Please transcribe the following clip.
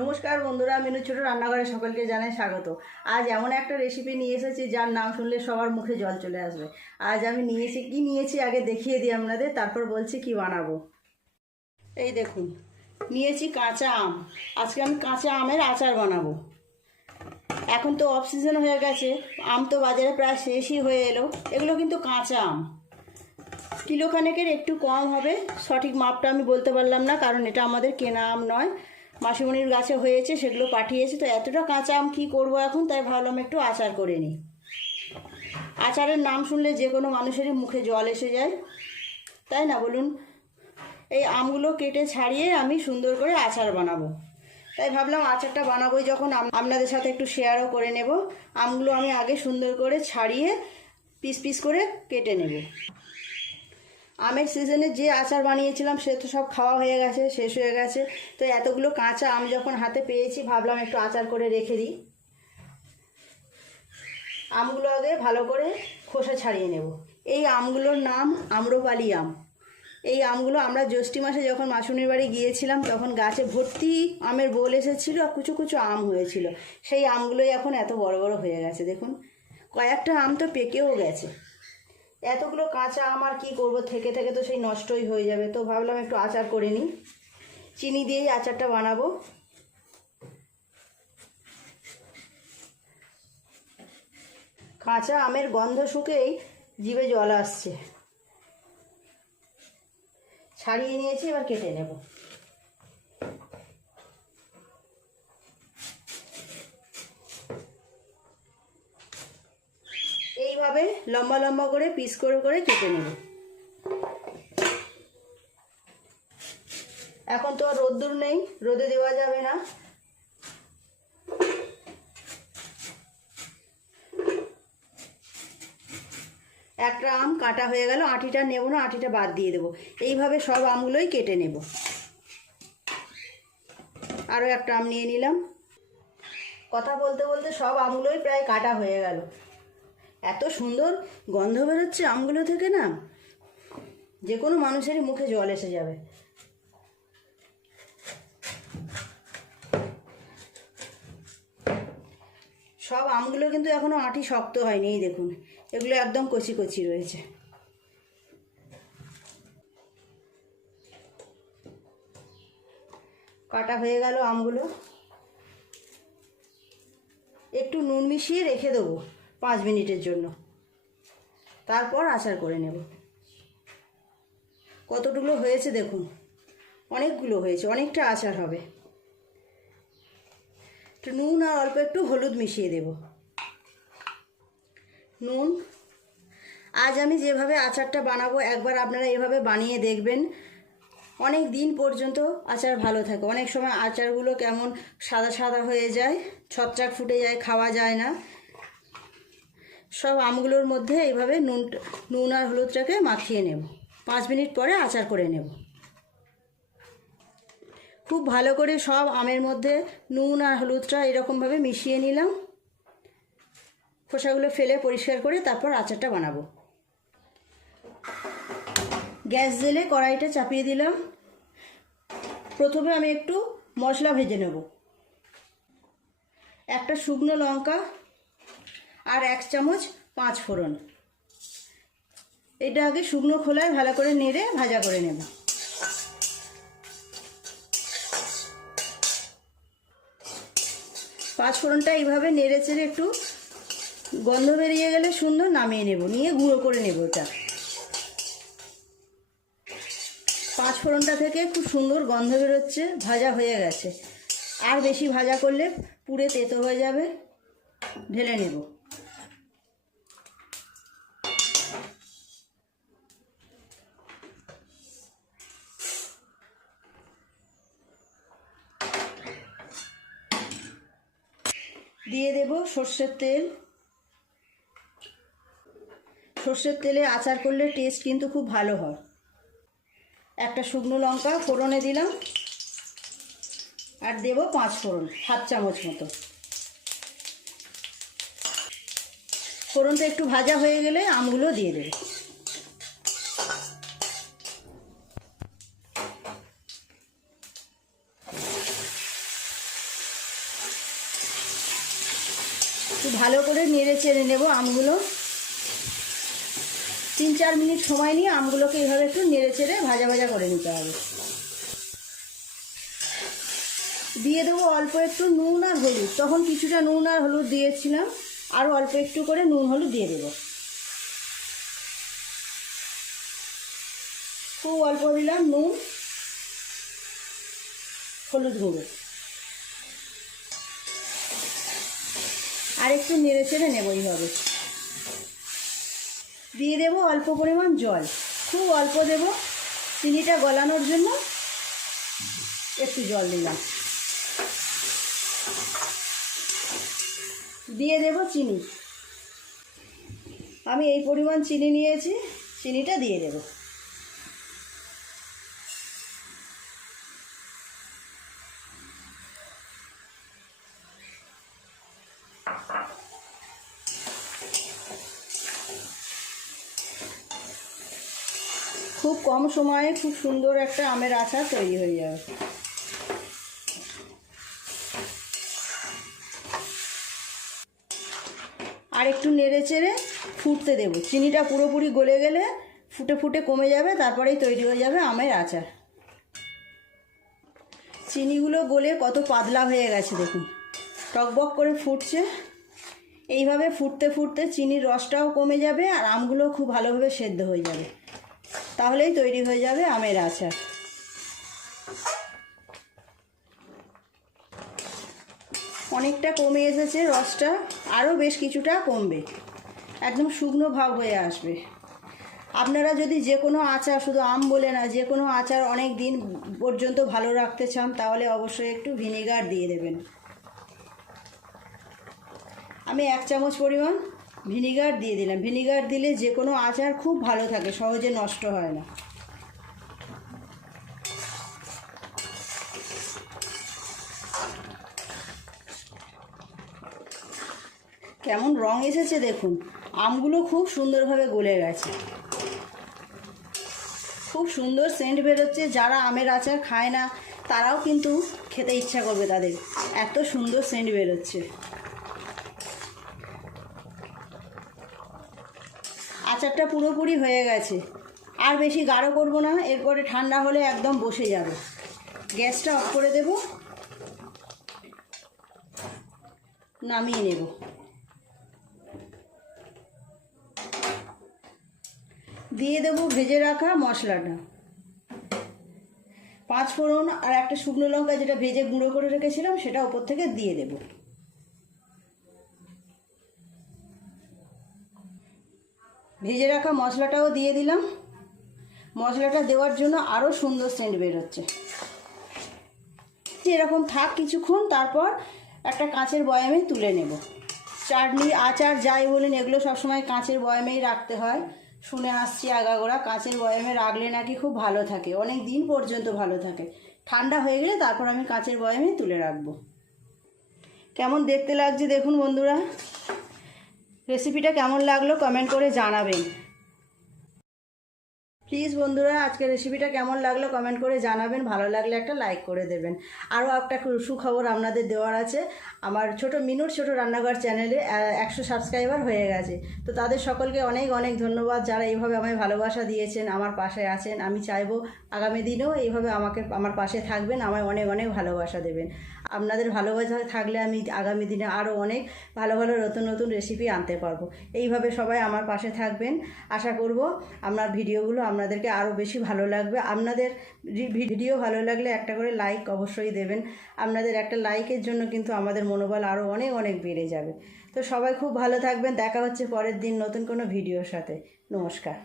নমস্কার বন্ধুরা, মিনু ছোট রান্নাঘরে সকলকে জানাই স্বাগত। আজ এমন একটা রেসিপি নিয়ে এসেছি যার নাম শুনলে সবার মুখে জল চলে আসবে। আজ আমি নিয়েছি আগে দেখিয়ে দিই আপনাদের, তারপর বলছি কি বানাবো। এই দেখুন, নিয়েছি কাঁচা আম। আজকে আমি কাঁচা আমের আচার বানাবো। এখন তো অফ সিজন হয়ে গেছে, আম তো বাজারে প্রায় শেষই হয়ে এলো। এগুলো কিন্তু কাঁচা আম, কিলোখানেকের একটু কম হবে। সঠিক মাপটা আমি বলতে পারলাম না, কারণ এটা আমাদের কেনা আম নয়, মাসিমণির গাছে হয়েছে, সেগুলো পাঠিয়েছে। তো এতটা কাঁচা আম কী করবো এখন, তাই ভাবলাম একটু আচার করে নিই। আচারের নাম শুনলে যে কোনো মানুষেরই মুখে জল এসে যায়, তাই না বলুন? এই আমগুলো কেটে ছাড়িয়ে আমি সুন্দর করে আচার বানাবো, তাই ভাবলাম আচারটা বানাবোই যখন আপনাদের সাথে একটু শেয়ারও করে নেব। আমগুলো আমি আগে সুন্দর করে ছাড়িয়ে পিস পিস করে কেটে নেব। আমের সিজনে যে আচার বানিয়েছিলাম সে তো সব খাওয়া হয়ে গেছে, শেষ হয়ে গেছে। তো এতগুলো কাঁচা আম যখন হাতে পেয়েছি, ভাবলাম একটু আচার করে রেখে দিই। আমগুলো আগে ভালো করে খোসা ছাড়িয়ে নেব। এই আমগুলোর নাম আম্রপালি আম। এই আমগুলো আমরা জ্যৈষ্ঠী মাসে যখন মাসুনির বাড়ি গিয়েছিলাম, তখন গাছে ভর্তি আমের বোল এসেছিলো আর কুচো কুচো আম হয়েছিল। সেই আমগুলোই এখন এত বড় বড় হয়ে গেছে। দেখুন, কয়েকটা আম তো পেকেও গেছে। এতগুলো কাঁচা আম আর কী করবো, থেকে থেকে তো সেই নষ্টই হয়ে যাবে। তো ভাবলাম একটু আচার করে নিই। চিনি দিয়েই আচারটা বানাবো। কাঁচা আমের গন্ধ শুকেই জিভে জল আসছে। ছাড়িয়ে নিয়েছি, এবার কেটে নেব। এইভাবে লম্বা লম্বা করে পিস করে করে কেটে নেব। এখন তো আর রোদ্দুর নেই, রোদে দেওয়া যাবে না। একটা আম কাটা হয়ে গেল, আঁটিটা নেব না, আঁটিটা বাদ দিয়ে দেবো। এইভাবে সব আমগুলোই কেটে নেব। আরও একটা আম নিয়ে নিলাম। কথা বলতে বলতে সব আমগুলোই প্রায় কাটা হয়ে গেল। এত সুন্দর গন্ধ বেরোচ্ছে আমগুলো থেকে, না যে কোনো মানুষেরই মুখে জল এসে যাবে। সব আমগুলো কিন্তু এখনও আঁটি শক্ত হয়নি। এই দেখুন, এগুলো একদম কচি কচি রয়েছে। কাটা হয়ে গেল আমগুলো। একটু নুন মিশিয়ে রেখে দেবো 5 মিনিটের জন্য, তারপর আচার করে নেব। কতটুকু হয়েছে দেখুন, অনেকগুলো হয়েছে, অনেকটা আচার হবে। একটু নুন আর অল্প একটু হলুদ মিশিয়ে দেব। নুন। আজ আমি যেভাবে আচারটা বানাবো, একবার আপনারা এভাবে বানিয়ে দেখবেন। অনেক দিন পর্যন্ত আচার ভালো থাকে। অনেক সময় আচারগুলো কেমন সাদা সাদা হয়ে যায়, ছত্রাক ফুটে যায়, খাওয়া যায় না। সব আমগুলোর মধ্যে এইভাবে নুন আর হলুদটাকে মাখিয়ে নেব। 5 মিনিট পরে আচার করে নেব। খুব ভালো করে সব আমের মধ্যে নুন আর হলুদটা এরকমভাবে মিশিয়ে নিলাম। খোসাগুলো ফেলে পরিষ্কার করে তারপর আচারটা বানাবো। গ্যাস জেলে কড়াইটা চাপিয়ে দিলাম। প্রথমে আমি একটু মশলা ভেজে নেব। একটা শুকনো লঙ্কা আর 1 চামচ 5 ফোড়ন। এটা আগে শুকনো খোলায় ভালো করে নেড়ে ভাজা করে নেব। পাঁচ ফোড়নটা এইভাবে নেড়ে চেড়ে একটু গন্ধ বেরিয়ে গেলে সুন্দর নামিয়ে নেব, নিয়ে গুঁড়ো করে নেব। এটা 5 ফোড়নটা থেকে খুব সুন্দর গন্ধ বেরোচ্ছে, ভাজা হয়ে গেছে। আর বেশি ভাজা করলে পুড়ে তেতো হয়ে যাবে। ঢেলে নেব। দিয়ে দেব সর্ষের তেল। সর্ষের তেলে আচার করলে টেস্ট কিন্তু খুব ভালো হয়। একটা শুকনো লঙ্কা ফোড়নে দিলাম, আর দেব 5 ফোড়ন, 7 চামচ মতো। ফোড়নটা একটু ভাজা হয়ে গেলে আমগুলো দিয়ে দেব। একটু ভালো করে নেড়ে চেড়ে নেব আমগুলো। 3-4 মিনিট সময় নিয়ে আমগুলোকে এইভাবে একটু নেড়ে চেড়ে ভাজা ভাজা করে নিতে হবে। দিয়ে দেবো অল্প একটু নুন আর হলুদ। তখন কিছুটা নুন আর হলুদ দিয়েছিলাম, আরও অল্প একটু করে নুন হলুদ দিয়ে দেবো। খুব অল্প দিলাম নুন, হলুদ গুঁড়ো, আর একটু নেড়ে চেড়ে নেব এইভাবে। দিয়ে দেবো অল্প পরিমাণ জল, খুব অল্প দেব, চিনিটা গলানোর জন্য একটু জল দিলাম। দিয়ে দেব চিনি, আমি এই পরিমাণ চিনি নিয়েছি, চিনিটা দিয়ে দেব। খুব কম সময়ে খুব সুন্দর একটা আমের আচার তৈরি হয়ে যাবে। আর একটু নেড়ে চেড়ে ফুটতে দেব। চিনিটা পুরোপুরি গলে গেলে ফুটে ফুটে কমে যাবে, তারপরেই তৈরি হয়ে যাবে আমের আচার। চিনিগুলো গলে কত পাতলা হয়ে গেছে দেখুন, টকবক করে ফুটছে। এইভাবে ফুটতে ফুটতে চিনির রসটাও কমে যাবে আর আমগুলো খুব ভালোভাবে সেদ্ধ হয়ে যাবে, তাহলেই তৈরি হয়ে যাবে আমের আচার। অনেকটা কমে এসেছে রসটা, আরও বেশ কিছুটা কমবে, একদম শুকনো ভাব হয়ে আসবে। আপনারা যদি যে কোনো আচার, শুধু আম বলে না, যে কোনো আচার অনেক দিন পর্যন্ত ভালো রাখতে চান তাহলে অবশ্যই একটু ভিনেগার দিয়ে দেবেন। আমি 1 চামচ পরিমাণ ভিনেগার দিয়ে দিলাম। ভিনেগার দিলে যে কোনো আচার খুব ভালো থাকে, সহজে নষ্ট হয় না। কেমন রং এসেছে দেখুন, আমগুলো খুব সুন্দরভাবে গলে গেছে, খুব সুন্দর সেন্ট বেরোচ্ছে। যারা আমের আচার খায় না তারাও কিন্তু খেতে ইচ্ছা করবে তাদের, এত সুন্দর সেন্ট বেরোচ্ছে। আচারটা পুরোপুরি হয়ে গেছে, আর বেশি গাঢ় করব না, এরপরে ঠান্ডা হলে একদম বসে যাবে। গ্যাসটা অফ করে দেব, নামিয়ে নেব। দিয়ে দেবো ভেজে রাখা মশলাটা, 5 ফোড়ন আর একটা শুকনো লঙ্কা যেটা ভেজে গুঁড়ো করে রেখেছিলাম সেটা ওপর থেকে দিয়ে দেব। ভেজে রাখা মশলাটাও দিয়ে দিলাম। মশলাটা দেওয়ার জন্য আরও সুন্দর সেন্ট বেরোচ্ছে। এরকম থাক কিছুক্ষণ, তারপর একটা কাঁচের বয়ামে তুলে নেব। চাটনি, আচার যাই বলেন, এগুলো সবসময় কাঁচের বয়ামেই রাখতে হয়। শুনে আসছি আগাগোড়া কাঁচের বয়ামে রাখলে নাকি খুব ভালো থাকে, অনেক দিন পর্যন্ত ভালো থাকে। ঠান্ডা হয়ে গেলে তারপর আমি কাঁচের বয়ামে তুলে রাখবো। কেমন দেখতে লাগছে দেখুন বন্ধুরা। রেসিপিটা কেমন লাগলো কমেন্ট করে জানাবেন প্লিজ বন্ধুরা। আজকের রেসিপিটা কেমন লাগলো কমেন্ট করে জানাবেন, ভালো লাগলে একটা লাইক করে দেবেন। আরও একটা সুখবর আপনাদের দেওয়ার আছে, আমার মিনুর ছোট রান্নাঘর চ্যানেলে 100 সাবস্ক্রাইবার হয়ে গেছে। তো তাদের সকলকে অনেক অনেক ধন্যবাদ, যারা এইভাবে আমায় ভালোবাসা দিয়েছেন, আমার পাশে আছেন। আমি চাইবো আগামী দিনেও এইভাবে আমার পাশে থাকবেন, আমায় অনেক অনেক ভালোবাসা দেবেন। আপনাদের ভালোবাসা থাকলে আমি আগামী দিনে আরও অনেক ভালো ভালো নতুন নতুন রেসিপি আনতে পারবো। এইভাবে সবাই আমার পাশে থাকবেন, আশা করব আমার ভিডিওগুলো আপনাদেরকে আরও বেশি ভালো লাগবে। আপনাদের ভিডিও ভালো লাগলে একটা করে লাইক অবশ্যই দেবেন। আপনাদের একটা লাইকের জন্য কিন্তু আমাদের মনোবল আরও অনেক অনেক বেড়ে যাবে। তো সবাই খুব ভালো থাকবেন, দেখা হচ্ছে পরের দিন নতুন কোনো ভিডিওর সাথে। নমস্কার।